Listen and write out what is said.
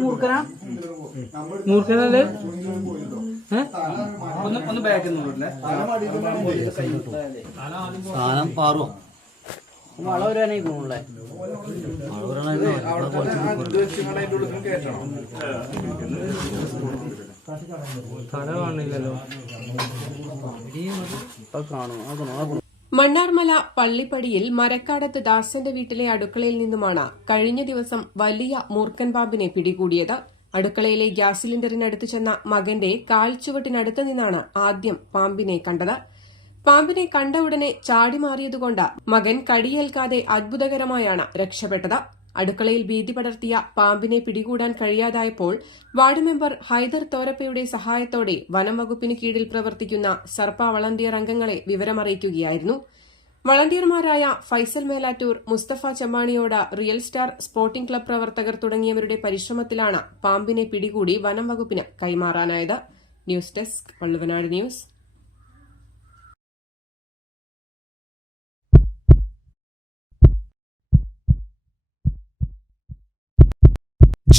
മൂർഖനാ മൂർഖനല്ലേ ഒന്ന് ഒന്ന് തോന്നുന്നല്ലേ കട കാണില്ലല്ലോ കാണും ആകണം ആകണം മണ്ണാർമല പള്ളിപ്പടിയിൽ മരക്കാടത്ത് ദാസന്റെ വീട്ടിലെ അടുക്കളയിൽ നിന്നുമാണ് കഴിഞ്ഞ ദിവസം വലിയ മൂർക്കൻ പാമ്പിനെ പിടികൂടിയത്. അടുക്കളയിലെ ഗ്യാസ് സിലിണ്ടറിനടുത്ത് ചെന്ന മകന്റെ കാൽച്ചുവട്ടിനടുത്ത് നിന്നാണ് ആദ്യം പാമ്പിനെ കണ്ടത്. പാമ്പിനെ കണ്ട ഉടനെ ചാടിമാറിയതുകൊണ്ട് മകൻ കടിയേൽക്കാതെ അത്ഭുതകരമായാണ് രക്ഷപ്പെട്ടത്. അടുക്കളയിൽ ഭീതി പടർത്തിയ പാമ്പിനെ പിടികൂടാൻ കഴിയാതായപ്പോൾ വാർഡ് മെമ്പർ ഹൈദർ തോരപ്പയുടെ സഹായത്തോടെ വനം വകുപ്പിന് കീഴിൽ പ്രവർത്തിക്കുന്ന സർപ്പ വളണ്ടിയർ അംഗങ്ങളെ വിവരമറിയിക്കുകയായിരുന്നു. വളണ്ടിയർമാരായ Faisal Melattur Mustafa Chemmaniyode real star sporting club പ്രവർത്തകർ തുടങ്ങിയവരുടെ പരിശ്രമത്തിലാണ് പാമ്പിനെ പിടികൂടി വനം വകുപ്പിന് കൈമാറാനായത്. News desk Valluvanad news.